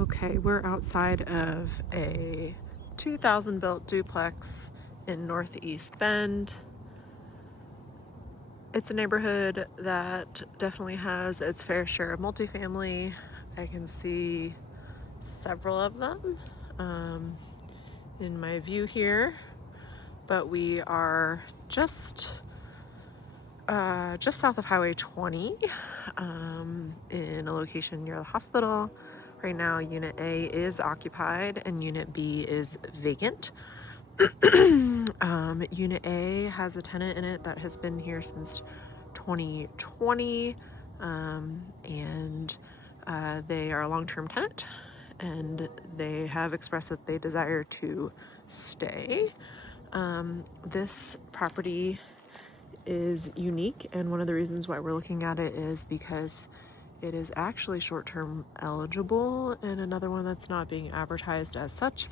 Okay, we're outside of a 2000 built duplex in Northeast Bend. It's a neighborhood that definitely has its fair share of multifamily. I can see several of them in my view here, but we are just south of Highway 20 in a location near the hospital. Right now, Unit A is occupied and Unit B is vacant. Unit A has a tenant in it that has been here since 2020, and they are a long-term tenant, and they have expressed that they desire to stay. This property is unique, and one of the reasons why we're looking at it is because it is actually short-term eligible, and another one that's not being advertised as such.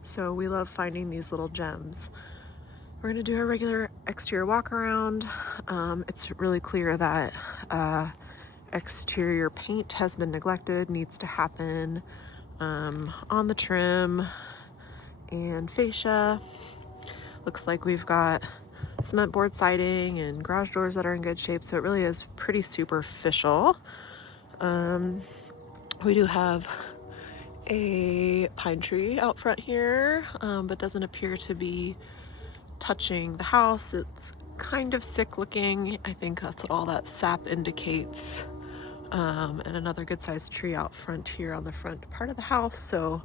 So we love finding these little gems. We're gonna do a regular exterior walk around. It's really clear that exterior paint has been neglected, needs to happen on the trim and fascia. Looks like we've got cement board siding and garage doors that are in good shape, so it really is pretty superficial. We do have a pine tree out front here, but doesn't appear to be touching the house. It's kind of sick looking. I think that's what all that sap indicates. And another good sized tree out front here on the front part of the house. So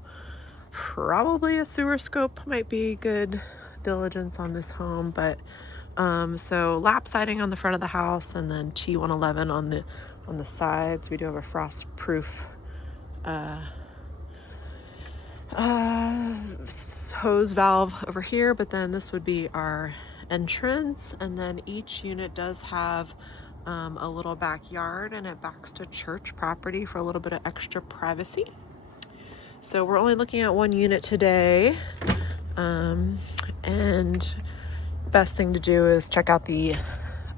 probably a sewer scope might be good diligence on this home, but so lap siding on the front of the house and then T111 on the sides. We do have a frost proof hose valve over here, but then this would be our entrance, and then each unit does have a little backyard, and it backs to church property for a little bit of extra privacy. So we're only looking at one unit today, and best thing to do is check out the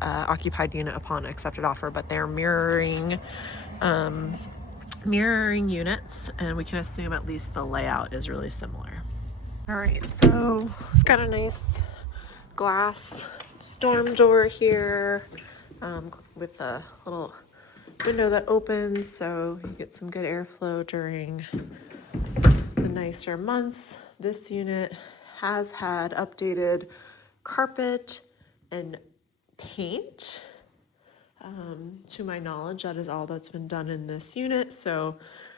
occupied unit upon accepted offer, but they're mirroring units, and we can assume at least the layout is really similar. All right, so we've got a nice glass storm door here with a little window that opens, so you get some good airflow during the nicer months. This unit has had updated carpet and paint. To my knowledge, that is all that's been done in this unit, so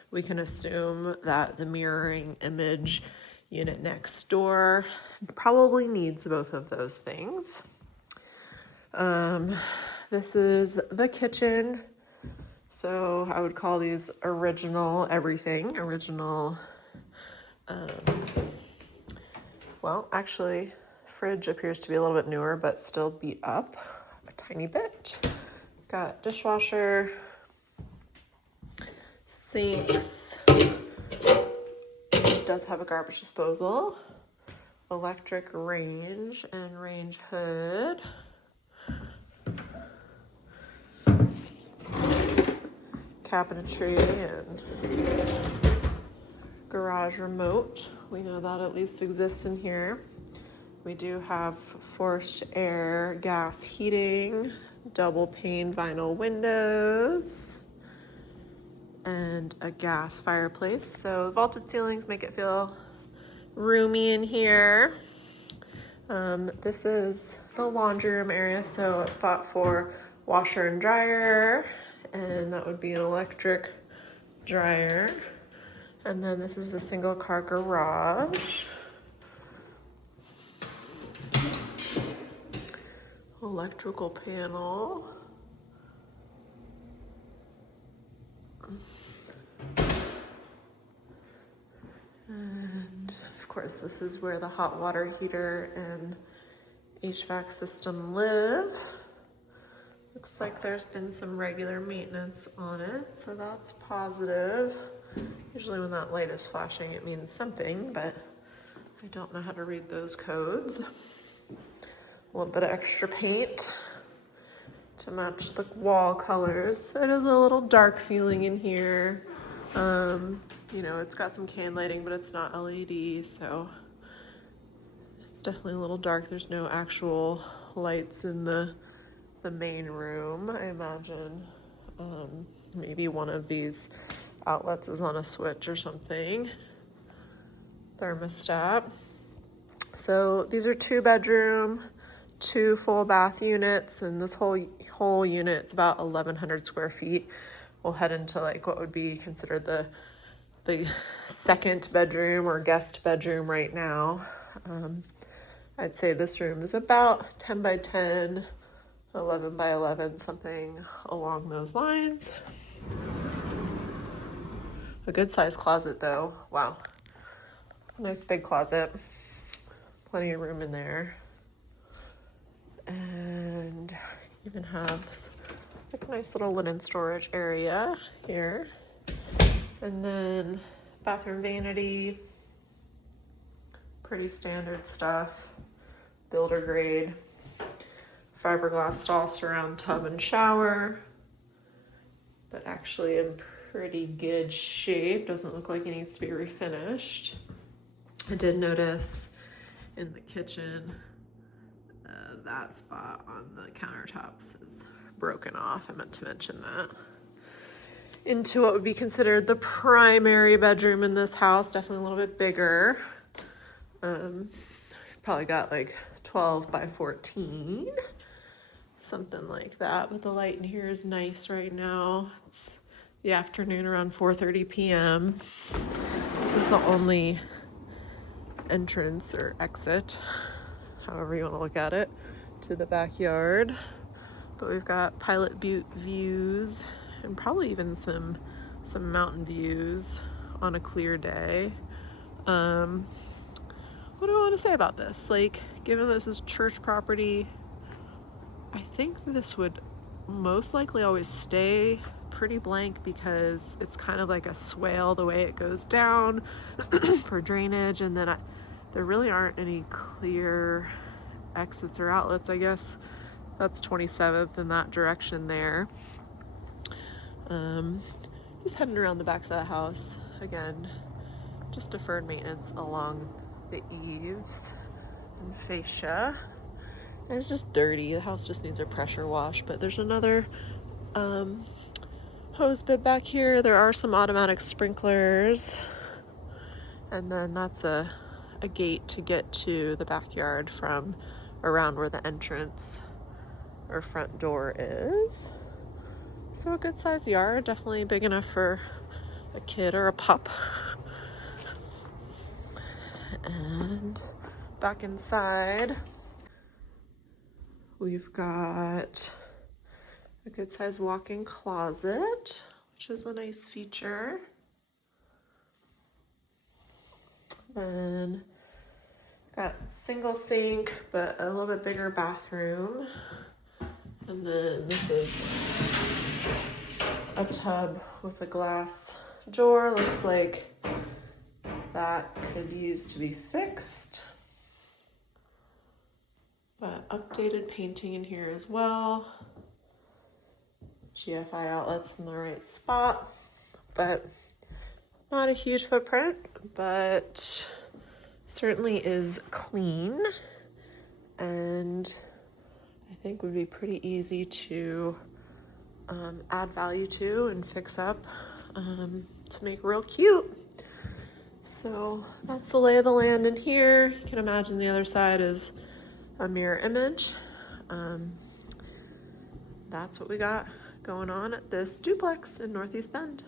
we can assume that the mirroring image unit next door probably needs both of those things. This is the kitchen, so I would call these original everything. Well, actually, fridge appears to be a little bit newer, but still beat up a tiny bit. Got dishwasher, sinks, does have a garbage disposal, electric range and range hood, cabinetry and garage remote. We know that at least exists in here. We do have forced air gas heating, double pane vinyl windows, and a gas fireplace. So vaulted ceilings make it feel roomy in here. This is the laundry room area, so a spot for washer and dryer, and that would be an electric dryer. And then this is the single car garage. Electrical panel. And of course, this is where the hot water heater and HVAC system live. Looks like there's been some regular maintenance on it, so that's positive. Usually when that light is flashing, it means something, but I don't know how to read those codes. A little bit of extra paint to match the wall colors. It is a little dark feeling in here. You know, it's got some can lighting, but it's not LED, so it's definitely a little dark. There's no actual lights in the main room, I imagine. Maybe one of these outlets is on a switch or something. Thermostat. So these are 2-bedroom, 2 full bath units, and this whole unit's about 1,100 square feet. We'll head into like what would be considered the second bedroom or guest bedroom right now. I'd say this room is about 10 by 10, 11 by 11, something along those lines. A good sized closet though. Wow. Nice big closet. Plenty of room in there. And even have like a nice little linen storage area here. And then bathroom vanity. Pretty standard stuff. Builder grade. Fiberglass stall surround tub and shower. But actually in pretty good shape. Doesn't look like it needs to be refinished. I did notice in the kitchen that spot on the countertops is broken off. I meant to mention that. Into what would be considered the primary bedroom in this house, definitely a little bit bigger. Probably got like 12 by 14, something like that. But the light in here is nice right now. It's the afternoon around 4:30 p.m. This is the only entrance or exit, however you want to look at it, to the backyard. But we've got Pilot Butte views and probably even some mountain views on a clear day. What do I want to say about this? Like, given this is church property, I think this would most likely always stay pretty blank because it's kind of like a swale the way it goes down for drainage, and then there really aren't any clear exits or outlets. I guess that's 27th in that direction there. Just heading around the back of the house. Again, just deferred maintenance along the eaves and fascia. And it's just dirty. The house just needs a pressure wash, but there's another hose bib back here. There are some automatic sprinklers. And then that's a gate to get to the backyard from around where the entrance or front door is. So a good sized yard, definitely big enough for a kid or a pup. And back inside, we've got a good sized walk-in closet, which is a nice feature. Then got single sink, but a little bit bigger bathroom. And then this is a tub with a glass door. Looks like that could use to be fixed. But updated painting in here as well. GFI outlets in the right spot, but not a huge footprint, but certainly is clean, and I think would be pretty easy to add value to and fix up to make real cute. So that's the lay of the land in here. You can imagine the other side is a mirror image. That's what we got going on at this duplex in Northeast Bend.